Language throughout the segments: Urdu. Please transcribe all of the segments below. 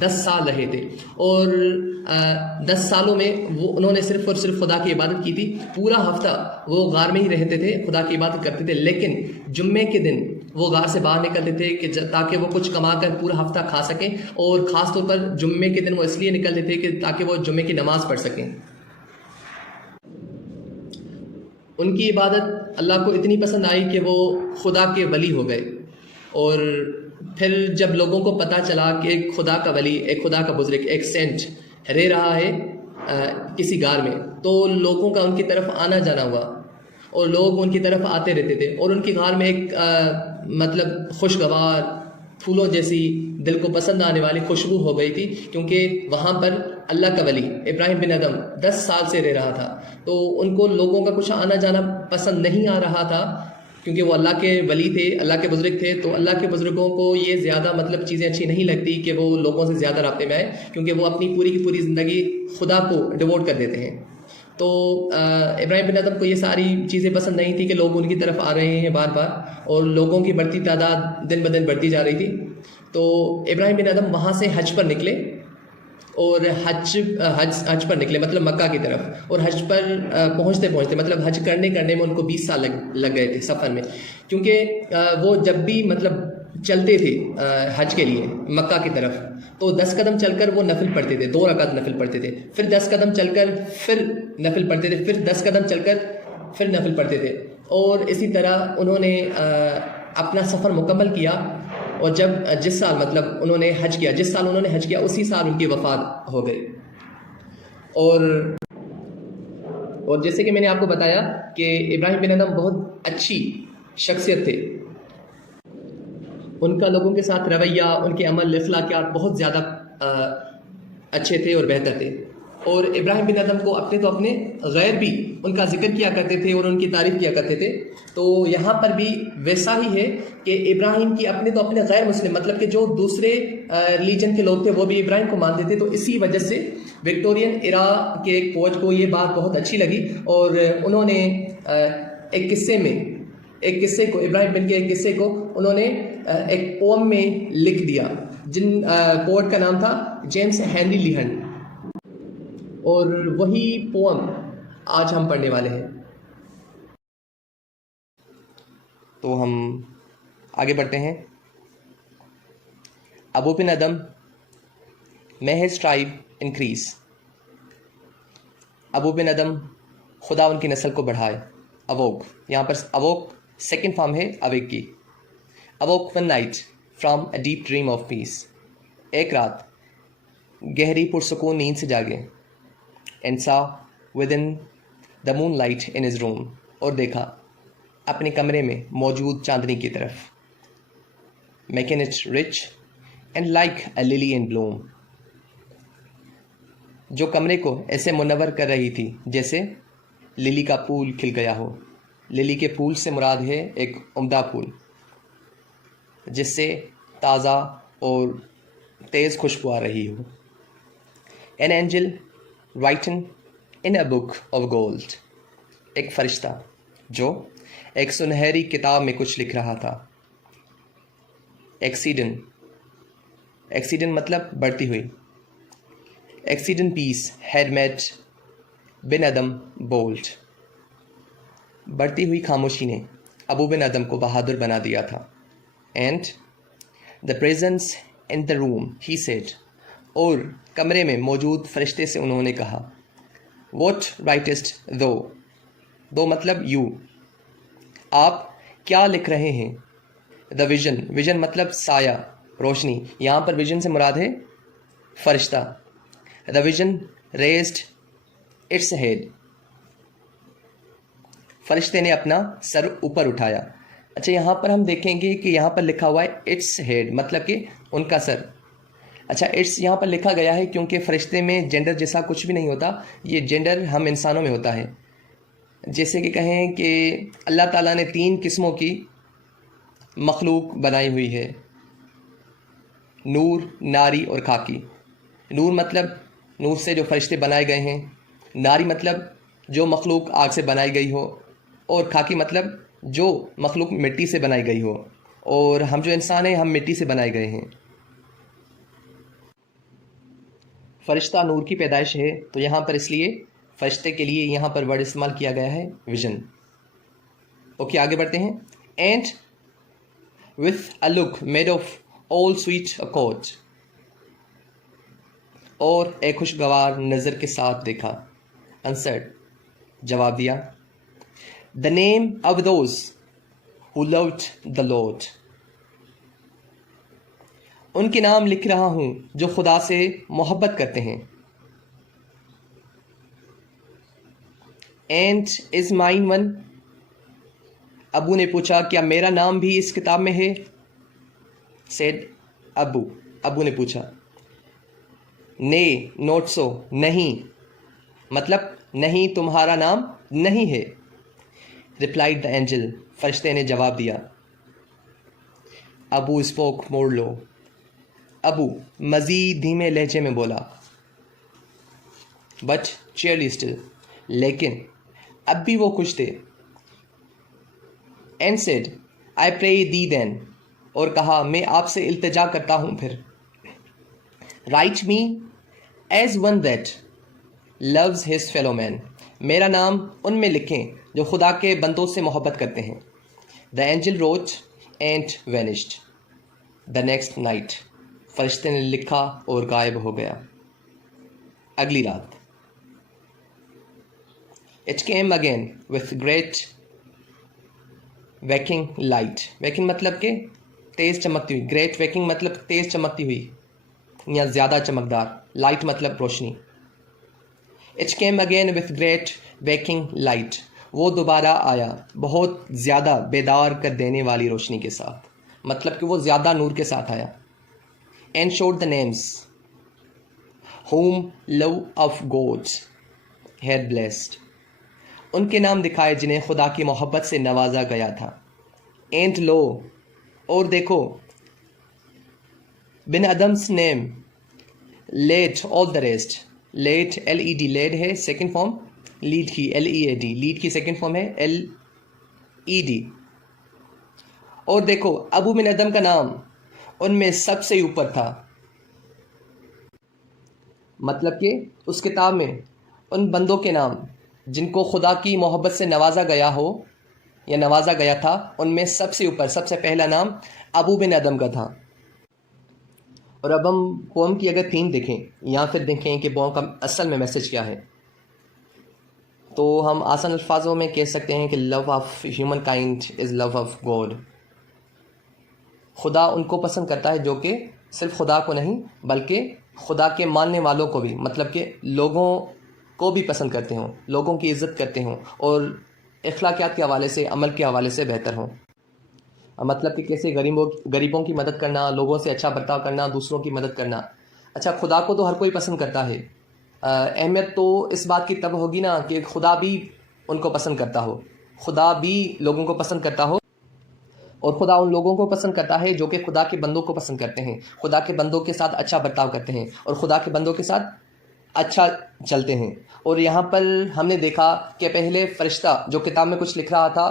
10 سال رہے تھے، اور 10 سالوں میں انہوں نے صرف اور صرف خدا کی عبادت کی تھی. پورا ہفتہ وہ غار میں ہی رہتے تھے، خدا کی عبادت کرتے تھے، لیکن جمعے کے دن وہ غار سے باہر نکلتے تھے کہ تاکہ وہ کچھ کما کر پورا ہفتہ کھا سکیں، اور خاص طور پر جمعے کے دن وہ اس لیے نکلتے تھے کہ تاکہ وہ جمعے کی نماز پڑھ سکیں. ان کی عبادت اللہ کو اتنی پسند آئی کہ وہ خدا کے ولی ہو گئے. اور پھر جب لوگوں کو پتہ چلا کہ ایک خدا کا ولی، ایک خدا کا بزرگ، ایک سینٹ رہ رہا ہے کسی غار میں، تو لوگوں کا ان کی طرف آنا جانا ہوا، اور لوگ ان کی طرف آتے رہتے تھے. اور ان کی غار میں ایک مطلب خوشگوار پھولوں جیسی دل کو پسند آنے والی خوشبو ہو گئی تھی، کیونکہ وہاں پر اللہ کا ولی ابراہیم بن ادم 10 سال سے رہ رہا تھا. تو ان کو لوگوں کا کچھ آنا جانا پسند نہیں آ رہا تھا، کیونکہ وہ اللہ کے ولی تھے، اللہ کے بزرگ تھے. تو اللہ کے بزرگوں کو یہ زیادہ مطلب چیزیں اچھی نہیں لگتی کہ وہ لوگوں سے زیادہ رابطے میں آئے، کیونکہ وہ اپنی پوری کی پوری زندگی خدا کو ڈیووٹ کر دیتے ہیں. تو ابراہیم بن ادم کو یہ ساری چیزیں پسند نہیں تھی کہ لوگ ان کی طرف آ رہے ہیں بار بار، اور لوگوں کی بڑھتی تعداد دن بدن بڑھتی جا رہی تھی. تو ابراہیم بن ادم وہاں سے حج پر نکلے، اور حج پر نکلے مطلب مکہ کی طرف. اور حج پر پہنچتے مطلب حج کرنے میں ان کو 20 سال لگ گئے تھے سفر میں، کیونکہ وہ جب بھی مطلب چلتے تھے حج کے لیے مکہ کی طرف، تو 10 قدم چل کر وہ نفل پڑھتے تھے، 2 رکعت نفل پڑھتے تھے، پھر 10 قدم چل کر پھر نفل پڑھتے تھے، پھر 10 قدم چل کر پھر نفل پڑھتے تھے. اور اسی طرح انہوں نے اپنا سفر مکمل کیا. اور جس سال مطلب انہوں نے حج کیا، جس سال انہوں نے حج کیا، اسی سال ان کی وفات ہو گئی. اور جیسے کہ میں نے آپ کو بتایا کہ ابراہیم بن ادم بہت اچھی شخصیت تھے، ان کا لوگوں کے ساتھ رویہ، ان کے عمل اخلاقیات بہت زیادہ اچھے تھے اور بہتر تھے. اور ابراہیم بن ادم کو اپنے غیر بھی ان کا ذکر کیا کرتے تھے اور ان کی تعریف کیا کرتے تھے. تو یہاں پر بھی ویسا ہی ہے کہ ابراہیم کی اپنے غیر مسلم مطلب کہ جو دوسرے ریلیجن کے لوگ تھے وہ بھی ابراہیم کو مانتے تھے. تو اسی وجہ سے وکٹورین ایرا کے ایک پوئٹ کو یہ بات بہت اچھی لگی، اور انہوں نے ایک قصے کو ابراہیم بن کے ایک قصے کو انہوں نے ایک پوم میں لکھ دیا، جن پوئٹ کا نام تھا جیمز ہینری لیہن. اور وہی پوم آج ہم پڑھنے والے ہیں. تو ہم آگے بڑھتے ہیں. ابو بن ادم may his tribe increase. ابو بن ادم خدا ان کی نسل کو بڑھائے. اووک، یہاں پر اووک سیکنڈ فارم ہے اویک کی. Awoke one night from a deep dream of peace. ایک رات گہری پرسکون نیند سے جاگے. And saw within the moonlight in his room, اور دیکھا اپنے کمرے میں موجود چاندنی کی طرف. Making it rich and like a lily in bloom, جو کمرے کو ایسے منور کر رہی تھی جیسے للی کا پھول کھل گیا ہو. للی کے پھول سے مراد ہے ایک عمدہ پھول جس سے تازہ اور تیز خوشبو آ رہی ہو. An angel writing in a book of gold, ایک فرشتہ جو ایک سنہری کتاب میں کچھ لکھ رہا تھا. ایکسیڈن مطلب بڑھتی ہوئی. ایکسیڈن پیس ہیڈ میڈ بن ادم بولڈ، بڑھتی ہوئی خاموشی نے ابو بن ادم کو بہادر بنا دیا تھا. And the presence in the room he said, اور کمرے میں موجود فرشتے سے انہوں نے کہا واٹ رائٹسٹ دو مطلب یو، آپ کیا لکھ رہے ہیں. دا ویژن مطلب سایہ، روشنی. یہاں پر ویژن سے مراد ہے فرشتہ. The vision raised its head, فرشتے نے اپنا سر اوپر اٹھایا. اچھا، یہاں پر ہم دیکھیں گے کہ یہاں پر لکھا ہوا ہے اٹس ہیڈ مطلب کہ ان کا سر. اچھا، اٹس یہاں پر لکھا گیا ہے کیونکہ فرشتے میں جینڈر جیسا کچھ بھی نہیں ہوتا. یہ جینڈر ہم انسانوں میں ہوتا ہے. جیسے کہ کہیں کہ اللہ تعالیٰ نے 3 قسموں کی مخلوق بنائی ہوئی ہے، نور، ناری اور خاکی. نور مطلب نور سے جو فرشتے بنائے گئے ہیں، ناری مطلب جو مخلوق آگ سے بنائی گئی ہو، اور خاکی مطلب جو مخلوق مٹی سے بنائی گئی ہو. اور ہم جو انسان ہیں ہم مٹی سے بنائے گئے ہیں. فرشتہ نور کی پیدائش ہے، تو یہاں پر اس لیے فرشتے کے لیے یہاں پر ورڈ استعمال کیا گیا ہے ویژن. اوکے آگے بڑھتے ہیں. And with a look made of all sweet accord، اور ایک خوشگوار نظر کے ساتھ دیکھا. answered، جواب دیا. the name of those who loved the Lord، ان کے نام لکھ رہا ہوں جو خدا سے محبت کرتے ہیں. and is mine one، ابو نے پوچھا کیا میرا نام بھی اس کتاب میں ہے؟ said، ابو نے پوچھا. nay not so، نہیں، مطلب نہیں تمہارا نام نہیں ہے. replied the angel، فرشتے نے جواب دیا. ابو spoke more low، ابو مزید دھیمے لہجے میں بولا. but cheerily still، لیکن اب بھی وہ خوش تھے. and said، I pray thee then، اور کہا میں آپ سے التجا کرتا ہوں پھر. write me as one that loves his fellow man، میرا نام ان میں لکھیں جو خدا کے بندوں سے محبت کرتے ہیں. the angel wrote and vanished the next night، فرشتے نے لکھا اور غائب ہو گیا. اگلی رات. it came again with great waking light، waking مطلب کہ تیز چمکتی ہوئی، great waking مطلب تیز چمکتی ہوئی یا زیادہ چمکدار، light مطلب روشنی. it came again with great waking light، وہ دوبارہ آیا بہت زیادہ بیدار کر دینے والی روشنی کے ساتھ، مطلب کہ وہ زیادہ نور کے ساتھ آیا. and showed the names whom love of God had blessed، ان کے نام دکھائے جنہیں خدا کی محبت سے نوازا گیا تھا. and lo، اور دیکھو، بن ادم's name led all the rest، led led led ہے سیکنڈ فارم، لیڈ کی lead، لیڈ کی سیکنڈ فارم ہے led. اور دیکھو ابو بن ادم کا نام ان میں سب سے اوپر تھا، مطلب کہ اس کتاب میں ان بندوں کے نام جن کو خدا کی محبت سے نوازا گیا ہو یا نوازا گیا تھا، ان میں سب سے اوپر سب سے پہلا نام ابو بن ادم کا تھا. اور اب ہم پوم کی اگر تھیم دیکھیں یا پھر دیکھیں کہ پوم کا اصل میں میسج کیا ہے، تو ہم آسان الفاظوں میں کہہ سکتے ہیں کہ love of human kind is love of God. خدا ان کو پسند کرتا ہے جو کہ صرف خدا کو نہیں بلکہ خدا کے ماننے والوں کو بھی، مطلب کہ لوگوں کو بھی پسند کرتے ہوں، لوگوں کی عزت کرتے ہوں اور اخلاقیات کے حوالے سے، عمل کے حوالے سے بہتر ہوں. مطلب کہ کیسے غریبوں کی مدد کرنا، لوگوں سے اچھا برتاؤ کرنا، دوسروں کی مدد کرنا. اچھا خدا کو تو ہر کوئی پسند کرتا ہے، اہمیت تو اس بات کی تب ہوگی نا کہ خدا بھی ان کو پسند کرتا ہو، خدا بھی لوگوں کو پسند کرتا ہو، اور خدا ان لوگوں کو پسند کرتا ہے جو کہ خدا کے بندوں کو پسند کرتے ہیں، خدا کے بندوں کے ساتھ اچھا برتاؤ کرتے ہیں اور خدا کے بندوں کے ساتھ اچھا چلتے ہیں. اور یہاں پر ہم نے دیکھا کہ پہلے فرشتہ جو کتاب میں کچھ لکھ رہا تھا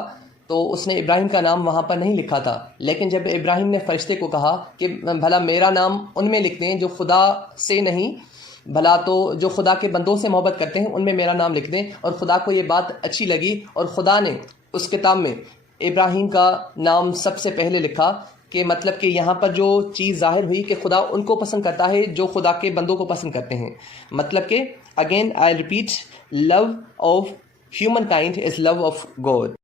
تو اس نے ابراہیم کا نام وہاں پر نہیں لکھا تھا، لیکن جب ابراہیم نے فرشتے کو کہا کہ بھلا میرا نام ان میں لکھ دیں جو خدا سے نہیں، بھلا تو جو خدا کے بندوں سے محبت کرتے ہیں ان میں میرا نام لکھ دیں، اور خدا کو یہ بات اچھی لگی اور خدا نے اس کتاب میں ابراہیم کا نام سب سے پہلے لکھا. کہ مطلب کہ یہاں پر جو چیز ظاہر ہوئی کہ خدا ان کو پسند کرتا ہے جو خدا کے بندوں کو پسند کرتے ہیں. مطلب کہ again I repeat, love of human kind is love of God.